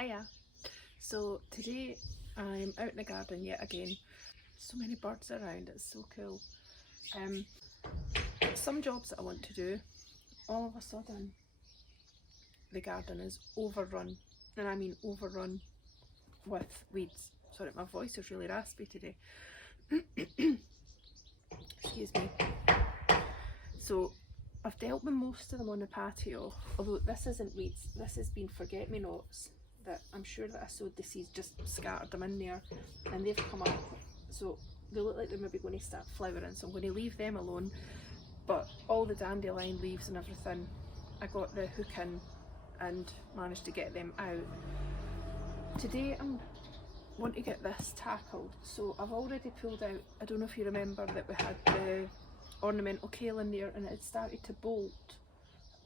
Hiya! So today I'm out in the garden yet again. So many birds around, it's so cool. Some jobs that I want to do, all of a sudden the garden is overrun, and I mean overrun with weeds. Sorry, my voice is really raspy today. Excuse me. So I've dealt with most of them on the patio, although this isn't weeds, this has been forget-me-nots that I'm sure that I sowed the seeds, just scattered them in there and they've come up. So they look like they're maybe going to start flowering, so I'm going to leave them alone. But all the dandelion leaves and everything, I got the hook in and managed to get them out. Today I want to get this tackled, so I've already pulled out, I don't know if you remember that we had the ornamental kale in there and it had started to bolt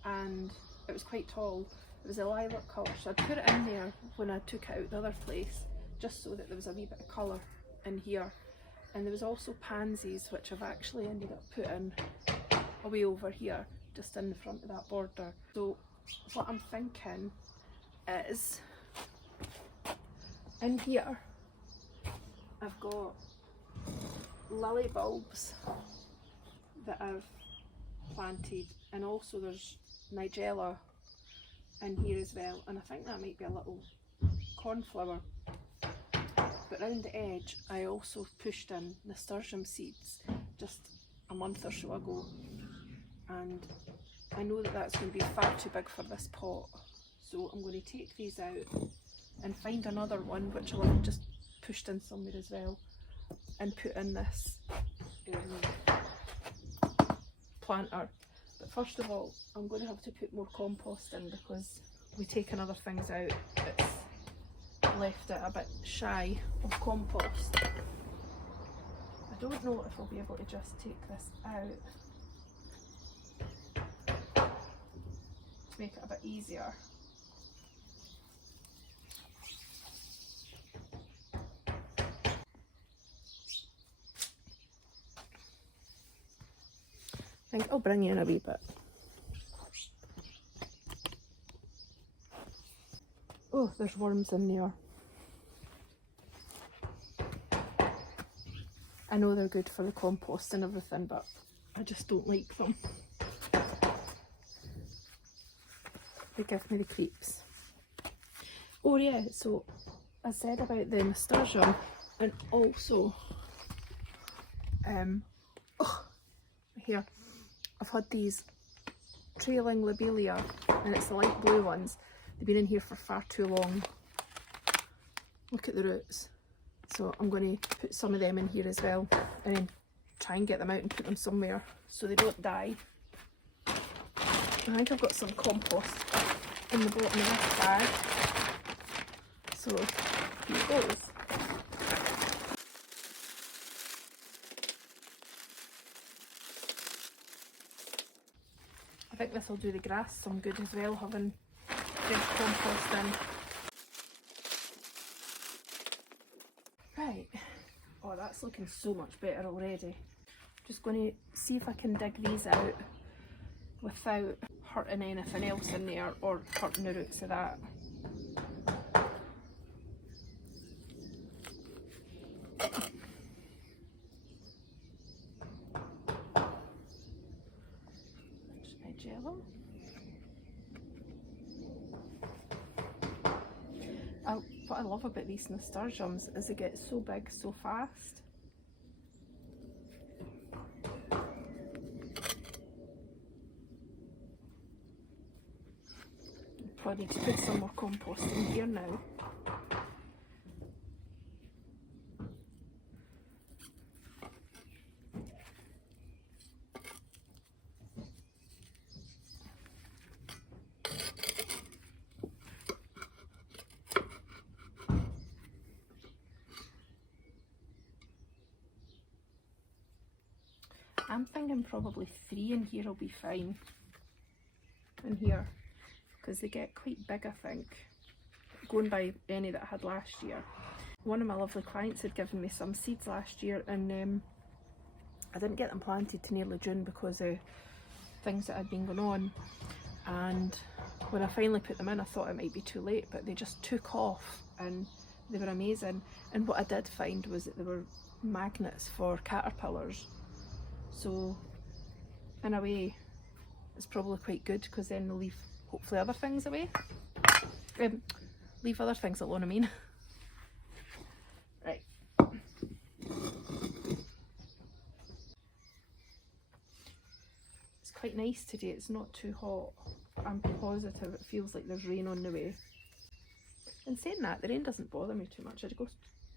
and it was quite tall. It was a lilac colour, so I put it in there when I took it out the other place just so that there was a wee bit of colour in here. And there was also pansies, which I've actually ended up putting away over here just in the front of that border. So what I'm thinking is, in here I've got lily bulbs that I've planted, and also there's nigella in here as well, and I think that might be a little cornflower. But round the edge I also pushed in nasturtium seeds just a month or so ago, and I know that that's going to be far too big for this pot, so I'm going to take these out and find another one which I'll have just pushed in somewhere as well and put in this planter. But first of all I'm going to have to put more compost in, because we taking other things out, it's left it a bit shy of compost. I don't know if I'll be able to just take this out to make it a bit easier. I think I'll bring you in a wee bit. Oh, there's worms in there. I know they're good for the compost and everything, but I just don't like them. They give me the creeps. Oh yeah, so I said about the nasturtium, and also here I've had these trailing lobelia, and it's the light blue ones. They've been in here for far too long. Look at the roots. So I'm going to put some of them in here as well, and then try and get them out and put them somewhere so they don't die. I think I've got some compost in the bottom of this bag, so here it goes. I think this will do the grass some good as well, having fresh compost in. Right, oh that's looking so much better already. Just going to see if I can dig these out without hurting anything else in there or hurting the roots of that. Nigella. What I love about these nasturtiums is they get so big so fast. Probably need to put some more compost in here now. I'm thinking probably 3 in here will be fine. In here, because they get quite big, I think, going by any that I had last year. One of my lovely clients had given me some seeds last year, and I didn't get them planted to nearly June because of things that had been going on, and when I finally put them in, I thought it might be too late, but they just took off and they were amazing. And what I did find was that they were magnets for caterpillars, so in a way it's probably quite good, because then they'll leave hopefully other things away. Leave other things alone, I mean. Right. It's quite nice today, it's not too hot, but I'm positive it feels like there's rain on the way. And saying that, the rain doesn't bother me too much. I'd go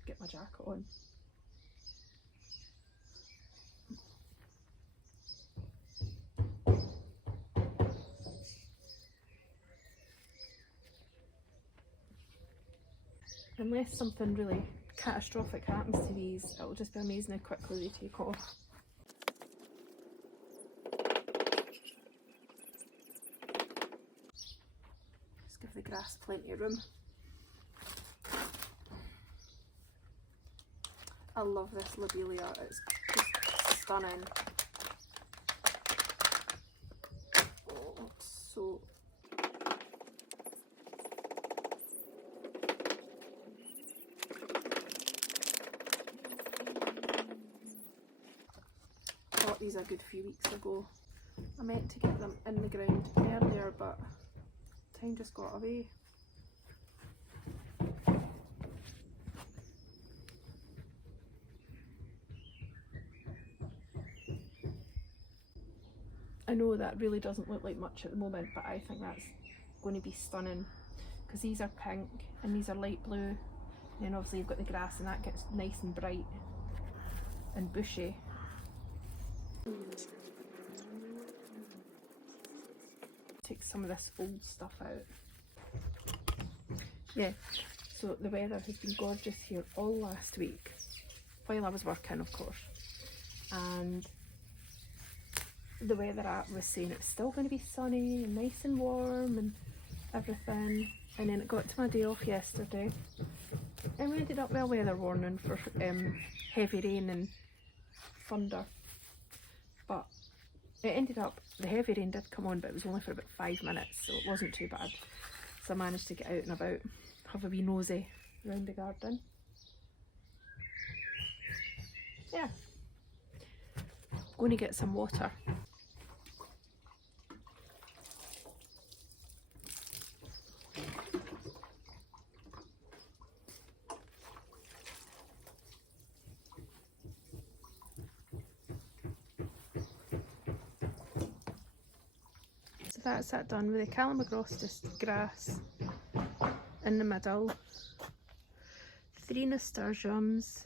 get my jacket on. Unless something really catastrophic happens to these, it'll just be amazing how quickly they take off. Just give the grass plenty of room. I love this lobelia, it's just stunning. Oh, it's so... I bought these a good few weeks ago. I meant to get them in the ground earlier, but time just got away. I know that really doesn't look like much at the moment, but I think that's going to be stunning, because these are pink and these are light blue, and then obviously you've got the grass and that gets nice and bright and bushy. Take some of this old stuff out. Yeah, so the weather has been gorgeous here all last week, while I was working of course, and the weather app was saying it's still going to be sunny and nice and warm and everything, and then it got to my day off yesterday and we ended up with a weather warning for heavy rain and thunder, but it ended up, the heavy rain did come on, but it was only for about 5 minutes, so it wasn't too bad. So I managed to get out and about, have a wee nosy around the garden. Yeah, going to get some water. So that's that done with the Calamagrostis grass in the middle, 3 nasturtiums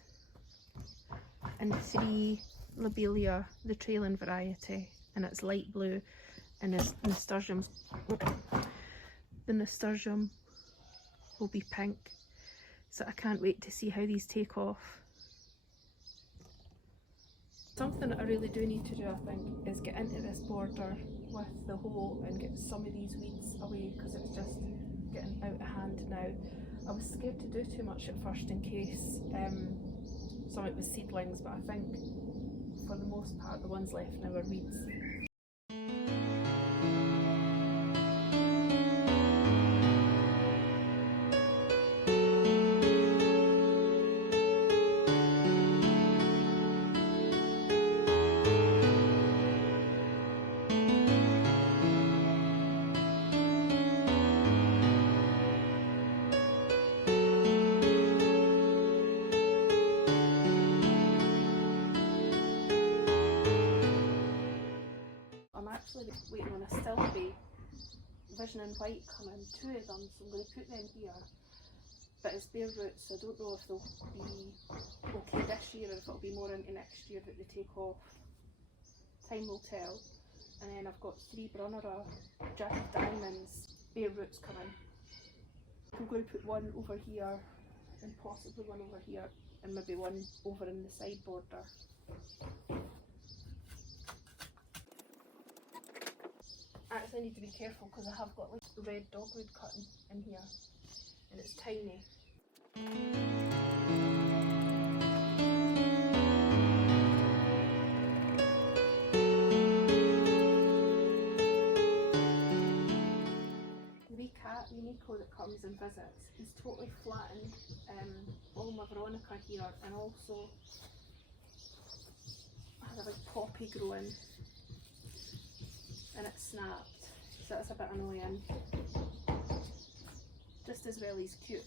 and 3 lobelia, the trailing variety, and it's light blue, and the nasturtium will be pink, so I can't wait to see how these take off. Something that I really do need to do, I think, is get into this border with the hoe and get some of these weeds away, because it's just getting out of hand now. I was scared to do too much at first in case some of it was seedlings, but I think for the most part the ones left now are weeds. Actually waiting on a stilby, Vision in White coming, 2 of them, so I'm going to put them here, but it's bare roots, so I don't know if they'll be okay this year or if it'll be more into next year that they take off. Time will tell. And then I've got 3 Brunnera Jack of Diamonds, bare roots coming. I'm going to put one over here and possibly one over here and maybe one over in the side border. I actually need to be careful because I have got like red dogwood cutting in here and it's tiny. comes and visits. He's totally flattened all my veronica here, and also I had a big poppy growing and it snapped, so that's a bit annoying. Just as well he's cute.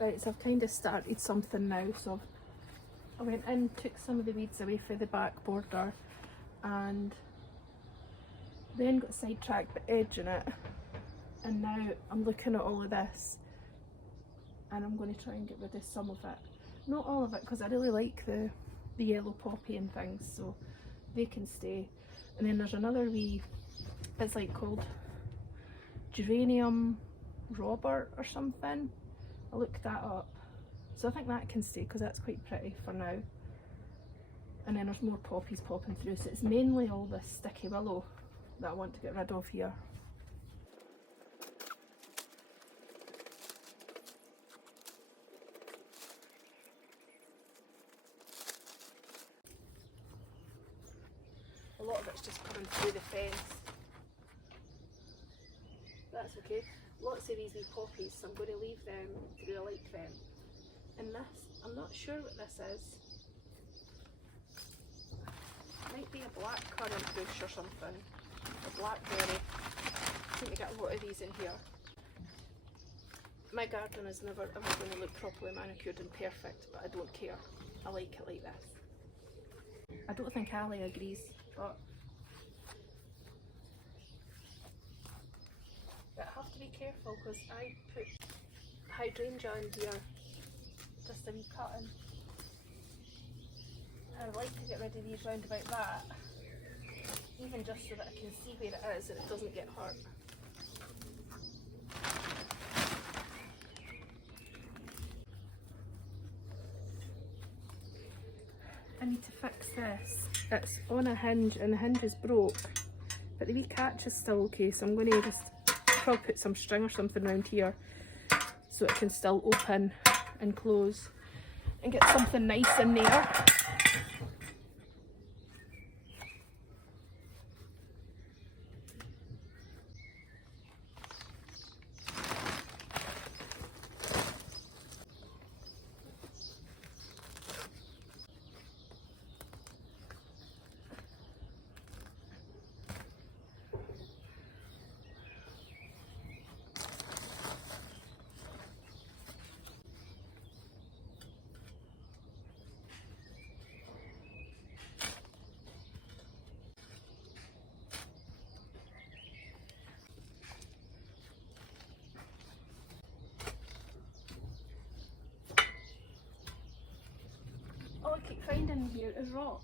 Right, so I've kind of started something now. So I went in, took some of the weeds away from the back border, and then got sidetracked by edging it, and now I'm looking at all of this and I'm going to try and get rid of some of it. Not all of it, because I really like the yellow poppy and things, so they can stay. And then there's another wee, it's like called geranium Robert or something. I looked that up, so I think that can stay because that's quite pretty for now. And then there's more poppies popping through, so it's mainly all this sticky willow that I want to get rid of here. A lot of it's just coming through the fence. That's okay. Lots of these wee poppies, so I'm going to leave them through. I like them. And this, I'm not sure what this is. It might be a blackcurrant bush or something. A blackberry. I think we get a lot of these in here. My garden is never ever going to look properly manicured and perfect, but I don't care. I like it like this. I don't think Ali agrees, but I have to be careful because I put hydrangea in here, just a wee cutting. I'd like to get rid of these round about that, even just so that I can see where it is and it doesn't get hurt. I need to fix this. It's on a hinge and the hinge is broke, but the wee catch is still okay, so I'm going to just probably put some string or something around here so it can still open and close and get something nice in there. All I keep finding here is rocks.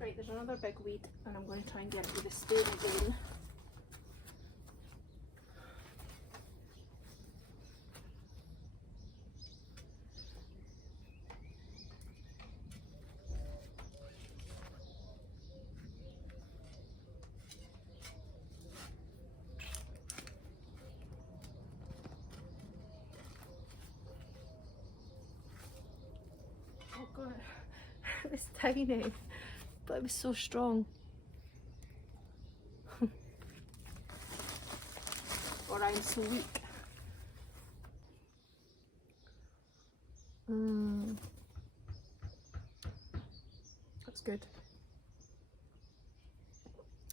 Right, there's another big weed and I'm going to try and get it with a spoon again. Oh god, it was tiny, but it was so strong. Or I'm so weak. That's good.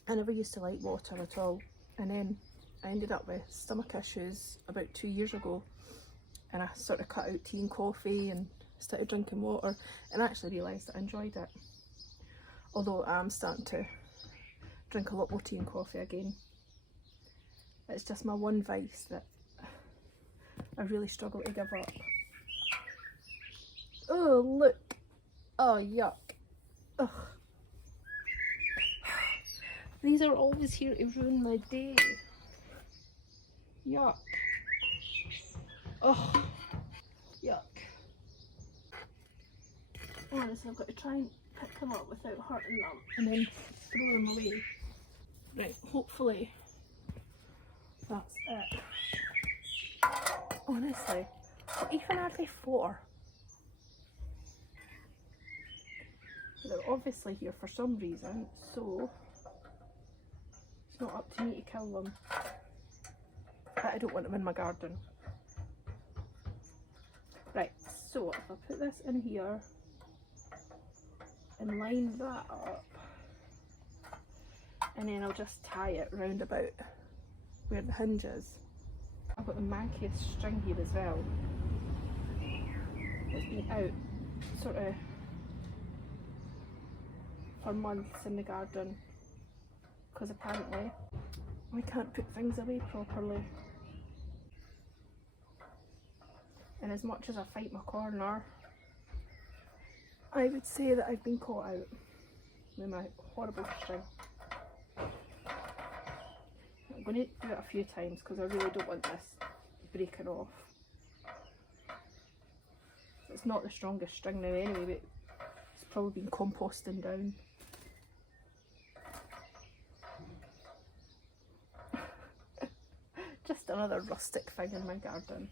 I never used to like water at all, and then I ended up with stomach issues about 2 years ago, and I sort of cut out tea and coffee and started drinking water, and I actually realised that I enjoyed it. Although I am starting to drink a lot more tea and coffee again. It's just my one vice that I really struggle to give up. Oh, look. Oh, yuck. Ugh. These are always here to ruin my day. Yuck. Oh, yuck. Honestly, I've got to try and pick them up without hurting them and then throw them away. Right, hopefully that's it. Honestly, what even are they for? They're obviously here for some reason, so it's not up to me to kill them. But I don't want them in my garden. Right, so if I put this in here and line that up, and then I'll just tie it round about where the hinge is. I've got the mankiest string here as well. It's been out sort of for months in the garden because apparently I can't put things away properly. And as much as I fight my corner, I would say that I've been caught out with my horrible string. I'm going to do it a few times because I really don't want this breaking off. It's not the strongest string now anyway, but it's probably been composting down. Just another rustic thing in my garden.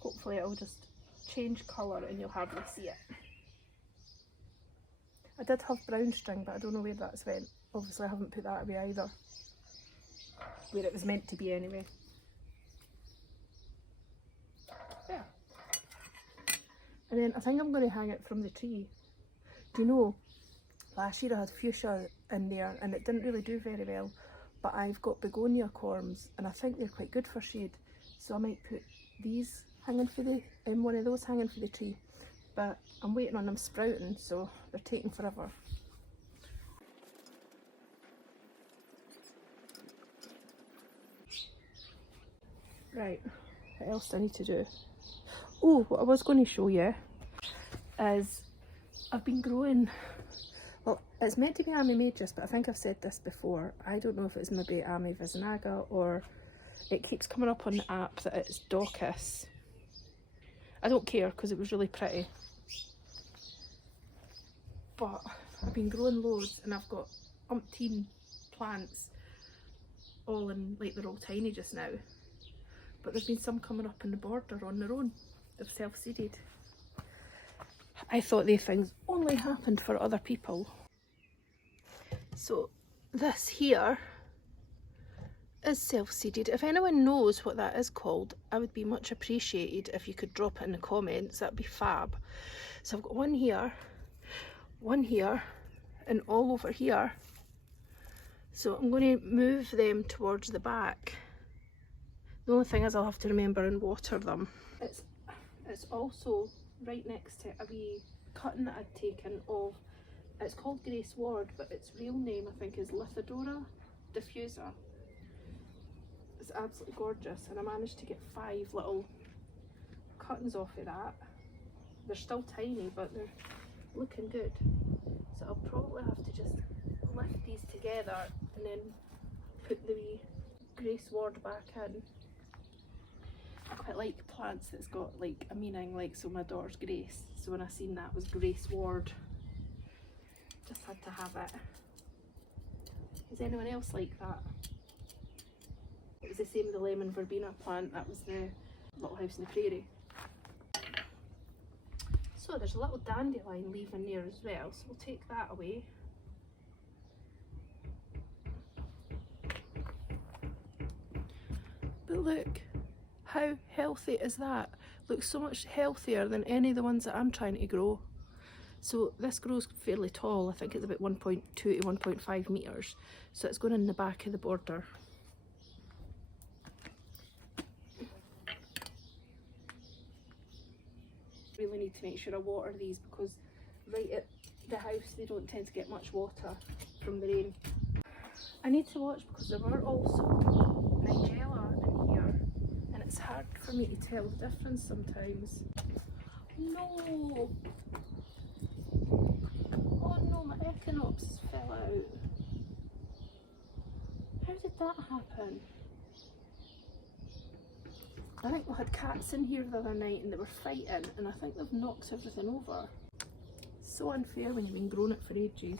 Hopefully it'll just change colour and you'll hardly see it. I did have brown string, but I don't know where that's went. Obviously I haven't put that away either. Where it was meant to be anyway. Yeah. And then I think I'm going to hang it from the tree. Do you know, last year I had fuchsia in there and it didn't really do very well, but I've got begonia corms and I think they're quite good for shade, so I might put these hanging for the one of those hanging for the tree, but I'm waiting on them sprouting, so they're taking forever. Right, what else do I need to do? Oh, what I was going to show you is I've been growing, well, it's meant to be Amimagis, but I think I've said this before. I don't know if it's maybe Ami Visnaga or it keeps coming up on the app that it's Daucus. I don't care because it was really pretty. But I've been growing loads and I've got umpteen plants all in, like they're all tiny just now. But there's been some coming up in the border on their own. They've self-seeded. I thought these things only happened for other people. So this here is self-seeded. If anyone knows what that is called, I would be much appreciated if you could drop it in the comments. That'd be fab. So I've got one here, and all over here. So I'm going to move them towards the back. The only thing is I'll have to remember and water them. It's also right next to a wee cutting that I'd taken of, it's called Grace Ward, but its real name I think is Lithidora diffusa. It's absolutely gorgeous, and I managed to get 5 little cuttings off of that. They're still tiny, but they're looking good. So I'll probably have to just lift these together and then put the wee Grace Ward back in. I quite like plants that's got like a meaning, like so my daughter's Grace, so when I seen that was Grace Ward, just had to have it. Is anyone else like that? It was the same with the lemon verbena plant, that was the Little House in the Prairie. So there's a little dandelion leaf in there as well, so we'll take that away. But look, how healthy is that? Looks so much healthier than any of the ones that I'm trying to grow. So this grows fairly tall. I think it's about 1.2 to 1.5 metres. So it's going in the back of the border. Really need to make sure I water these because right at the house they don't tend to get much water from the rain. I need to watch because there were also Nigella in here and it's hard for me to tell the difference sometimes. No! Oh no, my echinops fell out. How did that happen? I think we had cats in here the other night and they were fighting and I think they've knocked everything over. So unfair when you've been growing it for ages.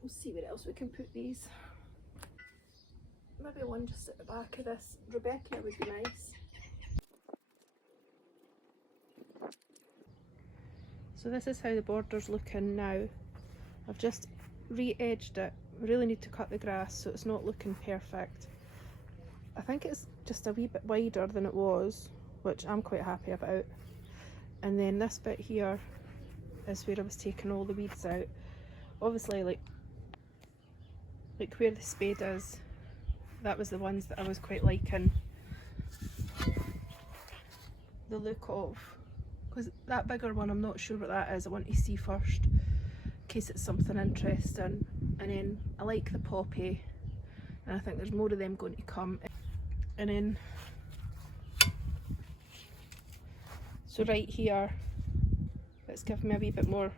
We'll see where else we can put these. Maybe one just at the back of this. Rebecca would be nice. So this is how the border's looking now. I've just re-edged it. I really need to cut the grass so it's not looking perfect. I think it's just a wee bit wider than it was, which I'm quite happy about. And then this bit here is where I was taking all the weeds out. Obviously like where the spade is, that was the ones that I was quite liking the look of. Because that bigger one, I'm not sure what that is. I want to see first in case it's something interesting. And then I like the poppy and I think there's more of them going to come. And then so right here it's given me a wee bit more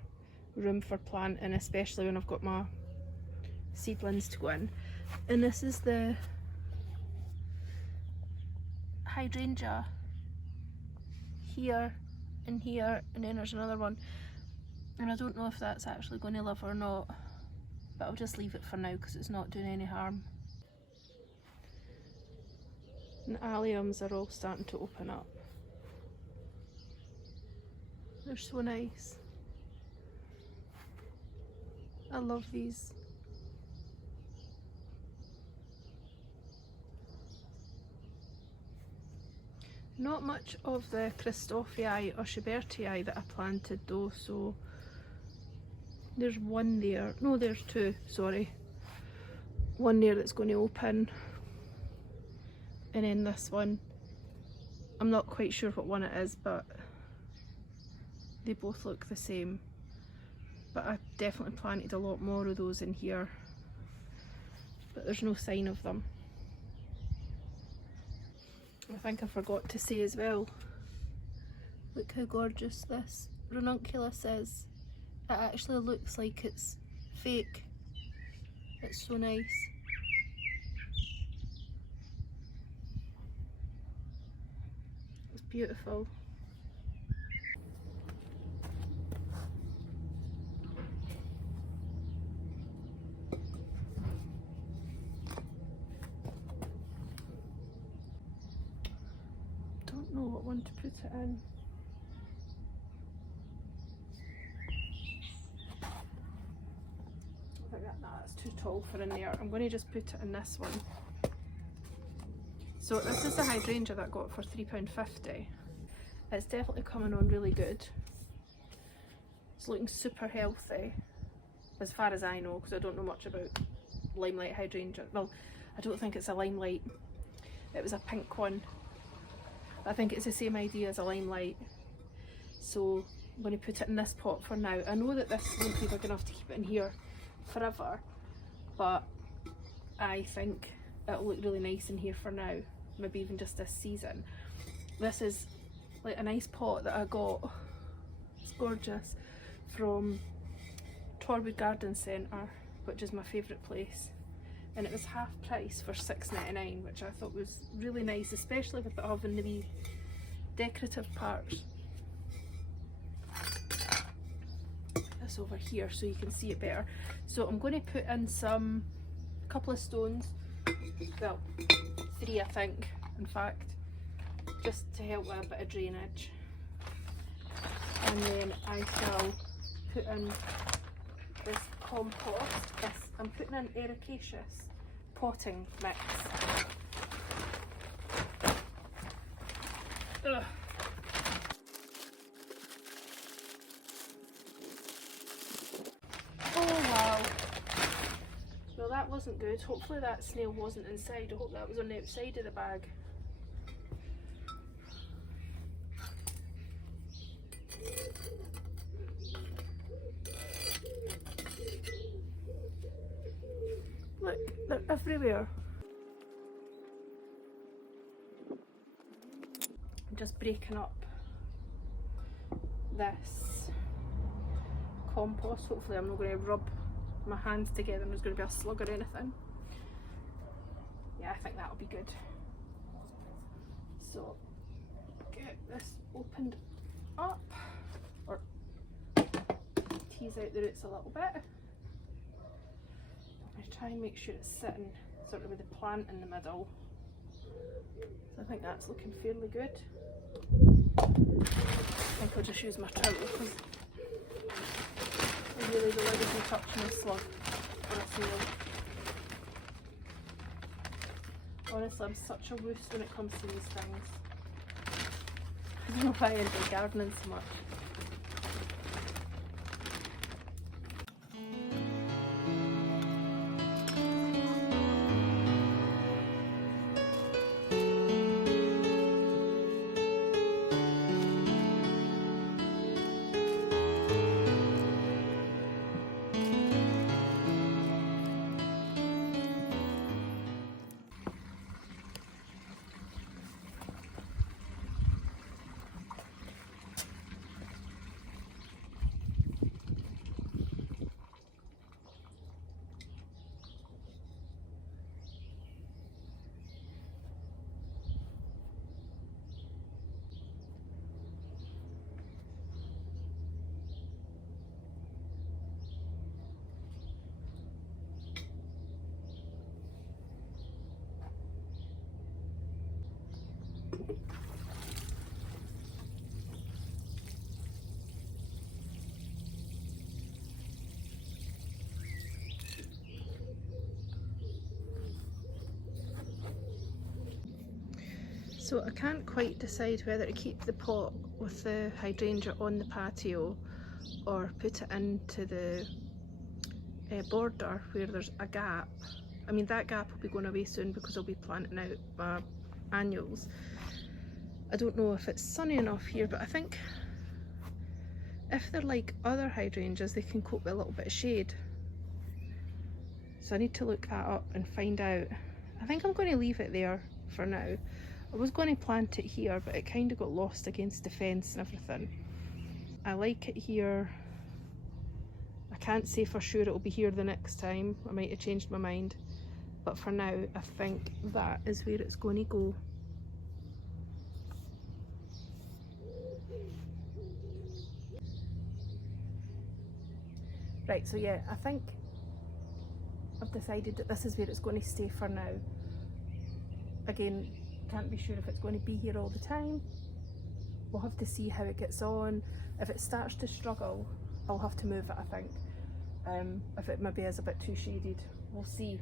room for planting, especially when I've got my seedlings to go in. And this is the hydrangea here and here, and then there's another one and I don't know if that's actually going to live or not, but I'll just leave it for now because it's not doing any harm. And alliums are all starting to open up. They're so nice. I love these. Not much of the Christophii or Schubertii that I planted though, so there's one there, no there's two, sorry. One there that's going to open, and then this one, I'm not quite sure what one it is, but they both look the same. But I definitely planted a lot more of those in here, but there's no sign of them. I think I forgot to say as well, look how gorgeous this ranunculus is. It actually looks like it's fake. It's so nice. It's beautiful. Don't know what one to put it in. I think that's too tall for in there. I'm going to just put it in this one. So this is the hydrangea that I got for £3.50. It's definitely coming on really good. It's looking super healthy, as far as I know, because I don't know much about limelight hydrangea. Well, I don't think it's a limelight. It was a pink one. I think it's the same idea as a limelight. So I'm going to put it in this pot for now. I know that this won't be big enough to keep it in here forever, but I think it'll look really nice in here for now, maybe even just this season. This is like a nice pot that I got, it's gorgeous, from Torwood Garden Centre, which is my favourite place, and it was half price for £6.99, which I thought was really nice, especially with it having the wee decorative parts. this over here so you can see it better. So I'm going to put in a couple of stones, well 3 I think in fact, just to help with a bit of drainage, and then I shall put in this compost. I'm putting in ericaceous potting mix. Ugh. Oh wow. Well, that wasn't good. Hopefully that snail wasn't inside. I hope that was on the outside of the bag. Look, they're everywhere. I'm just breaking up this compost. Hopefully I'm not going to rub my hands together and there's going to be a slug or anything. Yeah, I think that'll be good. So get this opened up, or tease out the roots a little bit. I'm going to try and make sure it's sitting sort of with the plant in the middle. So I think that's looking fairly good. I think I'll just use my trowel because I really don't like to be touching a slug or a snail. Honestly, I'm such a wuss when it comes to these things. I don't know why I enjoy gardening so much. So I can't quite decide whether to keep the pot with the hydrangea on the patio or put it into the border where there's a gap. I mean, that gap will be going away soon because I'll be planting out my annuals. I don't know if it's sunny enough here, but I think if they're like other hydrangeas, they can cope with a little bit of shade. So I need to look that up and find out. I think I'm going to leave it there for now. I was going to plant it here, but it kind of got lost against the fence and everything. I like it here. I can't say for sure it'll be here the next time. I might have changed my mind. But for now, I think that is where it's going to go. Right, so yeah, I think I've decided that this is where it's going to stay for now. Again, can't be sure if it's going to be here all the time. We'll have to see how it gets on. If it starts to struggle, I'll have to move it, I think. If it maybe is a bit too shaded, we'll see.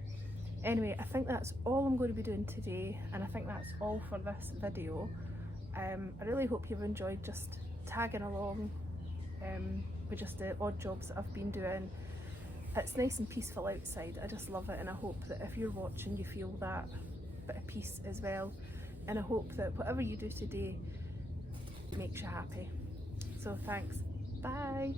Anyway, I think that's all I'm going to be doing today, and I think that's all for this video. I really hope you've enjoyed just tagging along with just the odd jobs that I've been doing. It's nice and peaceful outside. I just love it, and I hope that if you're watching you feel that bit of peace as well, and I hope that whatever you do today makes you happy. So thanks, bye.